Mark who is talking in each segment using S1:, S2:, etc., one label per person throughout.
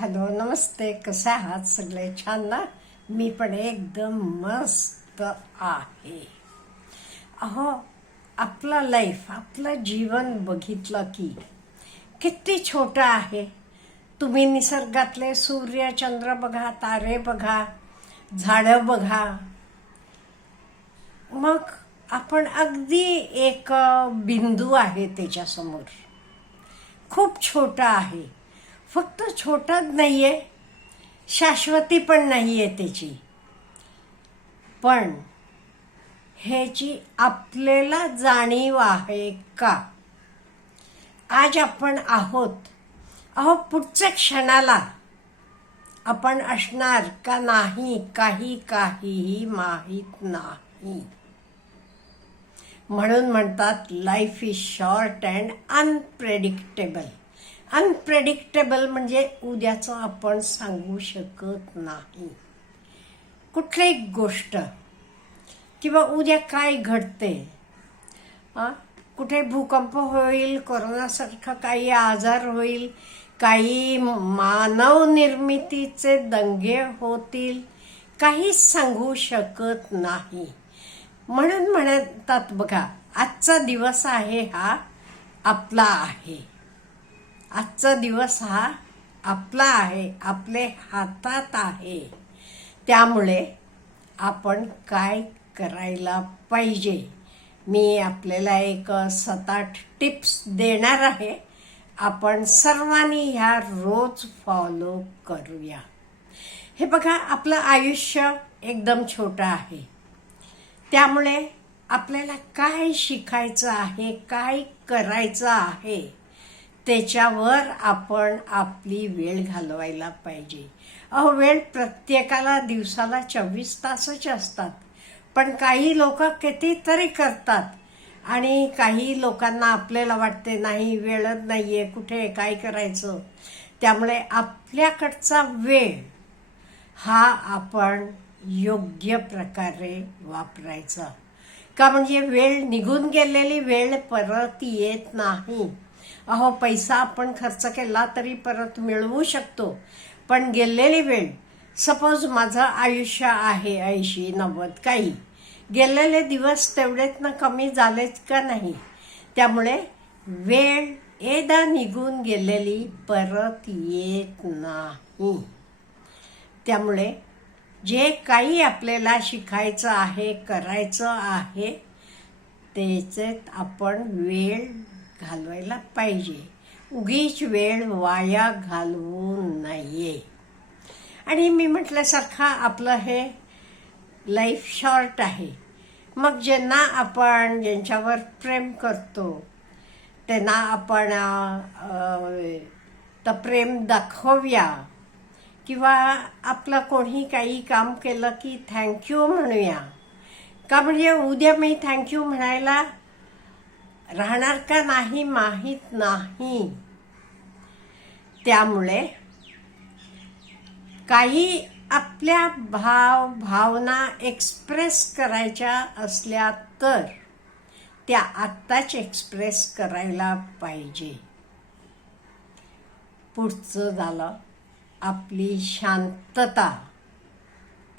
S1: Hello नमस्ते कसे आहात सगळे? छान ना? मी पण एकदम मस्त आहे. अहो आपला लाईफ आपलं जीवन बघितलं की किती छोटं आहे. तुम्ही निसर्गातले सूर्य चंद्र बघा तारे बघा झाडं बघा. मग आपण अगदी एक बिंदू आहे त्याच्यासमोर. खूप छोटा आहे. फक्त छोटाच आहे शाश्वती पण नाही आहे त्याची. पण ह्याची आपल्याला जाणीव आहे का? आज आपण आहोत अहो पुढच्या क्षणाला. आपण असणार का नाही काही काहीही माहीत नाही. म्हणून म्हणतात life is short and unpredictable unpredictable म्हणजे उद्याचं आपण सांगू शकत नाही. कुठलीही गोष्ट किंवा उद्या काय घडते कुठे भूकंप होईल कोरोनासारखा काही आजार होईल काही मानव निर्मितीचे दंगे होतील काहीच सांगू शकत नाही. म्हणून म्हणतात बघा आजचा दिवस आहे हा आपला आहे. आजचा दिवस हा आपला आहे आपले हातात आहे. त्यामुळे आपण काय करायला पाहिजे? मी आपल्याला एक सात आठ टिप्स देणार आहे. आपण सर्वांनी ह्या रोज फॉलो करूया. हे बघा आपलं आयुष्य एकदम छोटं आहे. त्यामुळे आपल्याला काय शिकायचं आहे काय करायचं आहे? त्याच्यावर आपण आपली वेळ घालवायला पाहिजे. अहो वेळ प्रत्येकाला दिवसाला चोवीस तासच असतात. पण काही लोक कितीतरी करतात. आणि काही लोकांना आपल्याला वाटते नाही वेळच आहे कुठे काय करायचं? त्यामुळे आपल्याकडचा वेळ हा आपण योग्य प्रकारे वापरायचा. का म्हणजे वेळ निघून गेलेली वेळ परत येत नाही. अहो पैसा आपण खर्च केला तरी परत मिळवू शकतो. पण गेलेली वेळ सपोज माझं आयुष्य आहे ऐंशी नव्वद काही. गेलेले दिवस तेवढेच ना कमी झालेच का नाही? त्यामुळे वेळ एकदा निघून गेलेली परत येत नाही. त्यामुळे जे काही आपल्याला शिकायचं आहे करायचं आहे त्याच्यात आपण वेळ घालवायला पाहिजे. उगीच वेळ वाया घालवू नये. आणि मी म्हटल्यासारखा आपलं हे लाईफ शॉर्ट आहे. मग ज्यांना आपण ज्यांच्यावर प्रेम करतो त्यांना आपण तर प्रेम दाखवूया. किंवा आपलं कोणी काही काम केलं की थँक्यू म्हणूया. का म्हणजे उद्या मी थँक्यू म्हणायला राहणार का नाही माहीत नाही. त्यामुळे काही आपल्या भाव भावना एक्सप्रेस करायच्या असल्या तर त्या आत्ताच एक्सप्रेस करायला पाहिजे. पुढचं झालं आपली शांतता.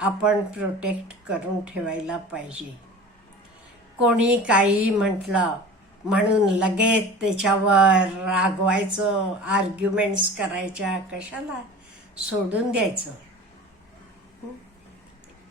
S1: आपण प्रोटेक्ट करून ठेवायला पाहिजे. कोणी काही म्हटलं म्हणून लगेच त्याच्यावर रागवायचं आर्ग्युमेंट्स करायच्या कशाला? सोडून द्यायचं.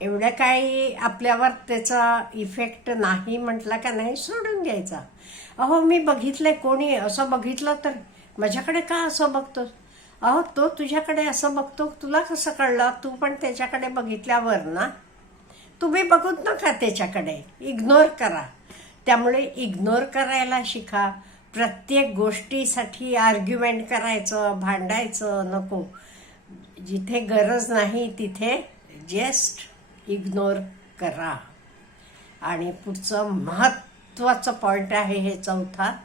S1: एवढं काही आपल्यावर त्याचा इफेक्ट नाही म्हटला का नाही सोडून द्यायचा. अहो मी बघितलंय कोणी असं बघितलं तर माझ्याकडे का असं बघतोस? अहो तो तुझ्याकडे असं बघतो तुला कसं कळलं? तू पण त्याच्याकडे बघितल्यावर ना? तुम्ही बघूत नका त्याच्याकडे. इग्नोर करा. त्यामुळे इग्नोर करायला शिका. प्रत्येक गोष्टीसाठी आर्ग्युमेंट करायचं भांडायचं नको. जिथे गरज नाही तिथे जस्ट इग्नोर करा. आणि पुढचं महत्त्वाचं पॉईंट आहे हे चौथा.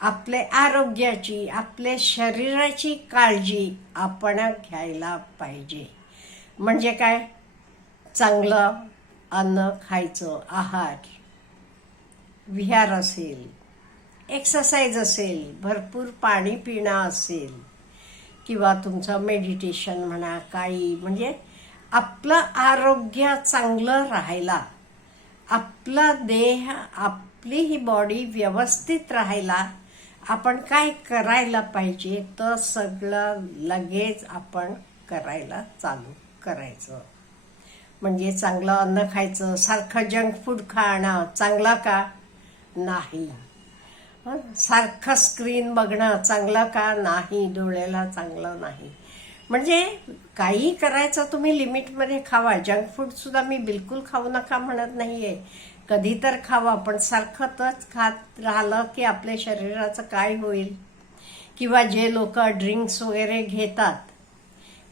S1: आपले आरोग्याची आपले शरीराची काळजी आपण घ्यायला पाहिजे. म्हणजे काय? चांगलं अन्न खायचं आहार. विहार असेल एक्सरसाइज असेल भरपूर पाणी पिणं असेल किंवा तुमचं मेडिटेशन म्हणा काही म्हणजे आपलं आरोग्य चांगलं राहायला आपला देह आपली ही बॉडी व्यवस्थित राहायला आपण काय करायला पाहिजे तर सगळं लगेच आपण करायला चालू करायचं. म्हणजे चांगलं अन्न खायचं सारखं जंक फूड खाणं चांगलं का? नाही. सारखं स्क्रीन बघणं चांगलं का नाही? डोळ्याला चांगलं नाही. म्हणजे काही करायचं तुम्ही लिमिटमध्ये खावा. जंक फूडसुद्धा मी बिलकुल खाऊ नका म्हणत नाही आहे कधी तर खावा पण सारखं तच खात राहिलं की आपल्या शरीराचं काय होईल? किंवा जे लोक ड्रिंक्स वगैरे घेतात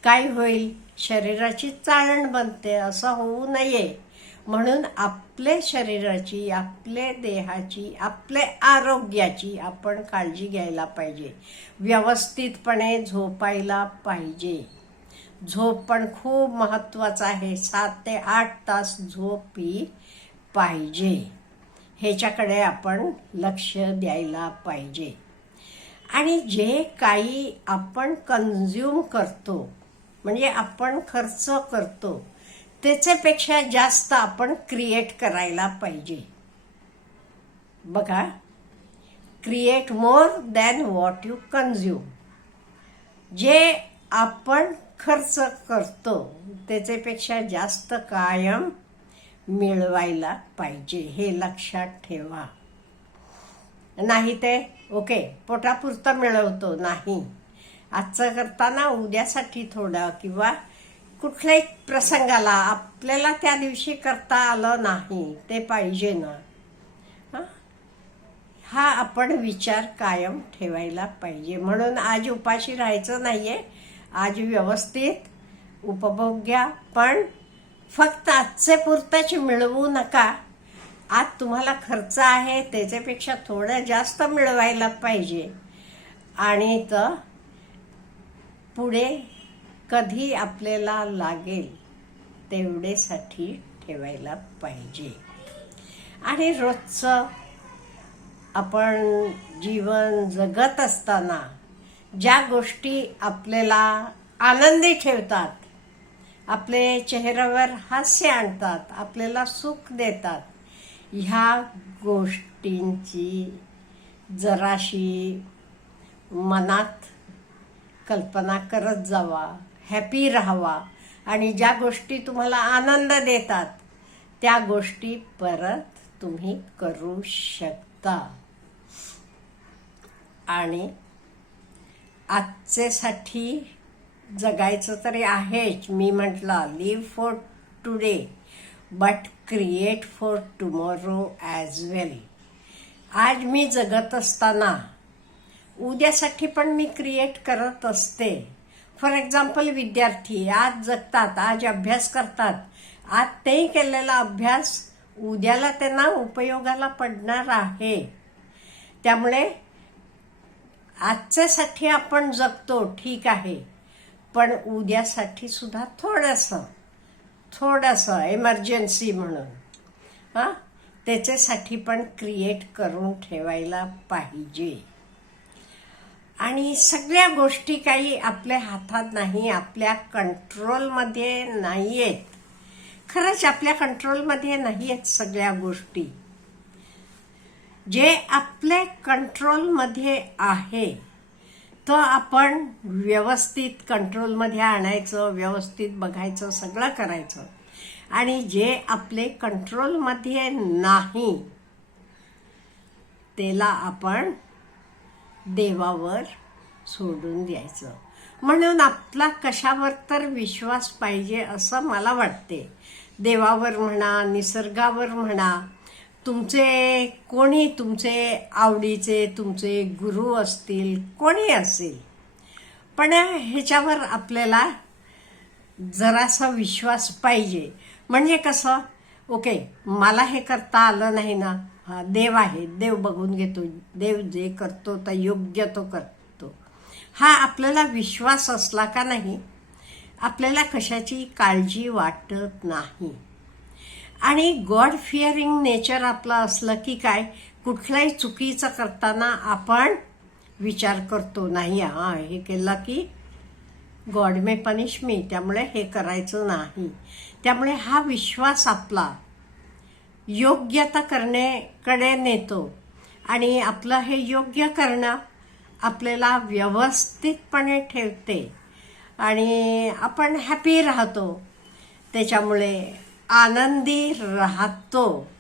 S1: काय होईल? शरीराची चाळण बनते असं होऊ नये. म्हणून आपले शरीराची आपल्या देहाची आपले आरोग्याची आपण काळजी घ्यायला पाहिजे. व्यवस्थितपणे झोपायला पाहिजे. झोप पण खूप महत्त्वाचं आहे. सात ते आठ तास झोप ही पाहिजे. ह्याच्याकडे आपण लक्ष द्यायला पाहिजे. आणि जे काही आपण कन्झ्युम करतो म्हणजे आपण खर्च करतो त्याच्यापेक्षा जास्त आपण क्रिएट करायला पाहिजे. बघा create more than what you consume जे आपण खर्च करतो त्याच्यापेक्षा जास्त कायम मिळवायला पाहिजे हे लक्षात ठेवा. नाही ते ओके पोटापुरतं मिळवतो नाही. आजचं करताना उद्यासाठी थोडं किंवा कुठल्याही प्रसंगाला आपल्याला त्या दिवशी करता आलं नाही ते पाहिजे ना. हा? आपण विचार कायम ठेवायला पाहिजे. म्हणून आज उपाशी राहायचं नाही आहे आज व्यवस्थित उपभोग घ्या. पण फक्त आजचे पुरताच मिळवू नका. आज तुम्हाला खर्च आहे त्याच्यापेक्षा थोडं जास्त मिळवायला पाहिजे. आणि तर पुढे कधी आपल्याला लागेल तेवढेसाठी ठेवायला पाहिजे. आणि रोजचं आपण जीवन जगत असताना ज्या गोष्टी आपल्याला आनंदी ठेवतात आपले चेहऱ्यावर हास्य आणतात आपल्याला सुख देतात ह्या गोष्टींची जराशी मनात कल्पना करत जावा. हॅपी राहावा. आणि ज्या गोष्टी तुम्हाला आनंद देतात त्या गोष्टी परत तुम्ही करू शकता. आणि आजचेसाठी जगायचं तरी आहेच. मी म्हटलं live for today but create for tomorrow as well आज मी जगत असताना उद्यासाठी पण मी क्रिएट करत असते. फॉर एक्झाम्पल विद्यार्थी आज जगतात आज अभ्यास करतात. आज ते केलेला अभ्यास उद्याला त्यांना उपयोगाला पडणार आहे. त्यामुळे आजच्यासाठी आपण जगतो ठीक आहे. पण उद्यासाठी सुद्धा थोडंसं थोडंसं एमर्जन्सी म्हणून हां त्याच्यासाठी पण क्रिएट करून ठेवायला पाहिजे. आणि सगळ्या गोष्टी काही आपल्या हातात नाही आपल्या कंट्रोलमध्ये नाही आहेत खरंच आपल्या कंट्रोलमध्ये नाही आहेत सगळ्या गोष्टी. जे आपल्या कंट्रोलमध्ये आहे तर आपण व्यवस्थित कंट्रोलमध्ये आणायचं व्यवस्थित बघायचं सगळं करायचं. आणि जे आपले कंट्रोलमध्ये नाही त्याला आपण देवावर सोडून द्यायचं. म्हणून आपला कशावर तर विश्वास पाहिजे असं मला वाटते. देवावर म्हणा निसर्गावर म्हणा तुमचे कोणी तुमचे आवडीचे तुमचे गुरु असतील कोणी असेल. पण ह्याच्यावर आपल्याला जरासा विश्वास पाहिजे. म्हणजे कसं? ओके मला हे करता आलं नाही ना. देव आहे देव बघून घेतो देव जे करतो तर योग्य तो करतो. हा आपल्याला विश्वास असला का नाही आपल्याला कशाची काळजी वाटत नाही. आणि गॉड फिअरिंग नेचर आपलं असलं की काय कुठल्याही चुकीचं करताना आपण विचार करतो नाही हा हे केलं की गॉड मे पनिश मी त्यामुळे हे करायचं नाही. त्यामुळे हा विश्वास आपला योग्यता करण्याकडे नेतो. आणि आपलं हे योग्य करणं आपल्याला व्यवस्थितपणे ठेवते. आणि आपण हॅपी राहतो. त्याच्यामुळे आनंदी राहतो.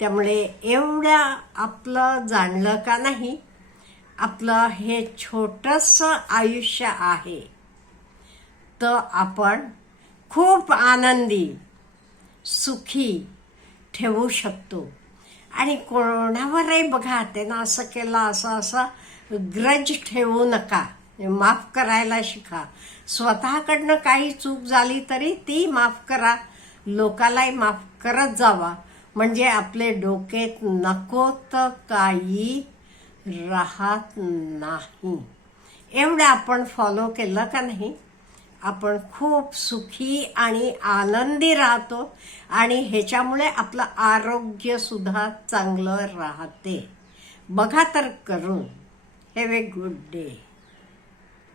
S1: त्यामुळे एवढ्या आपलं जाणलं का नाही आपलं हे छोटंसं आयुष्य आहे. तर आपण खूप आनंदी सुखी ठेवू शकतो. आणि कोणावरही बघा त्यानं असं केलं असं असं ग्रज ठेवू नका. माफ करायला शिका. स्वतःकडनं काही चूक झाली तरी ती माफ करा. लोकालाही माफ करत जावा. म्हणजे आपले डोकेत नको तर काही राहत नाही. एवढं आपण फॉलो केलं का नाही? आपण खूप सुखी आणि आनंदी राहतो आणि ह्याच्यामुळे आपलं आरोग्य सुद्धा चांगलं राहते. बघा तर करून. Have a good day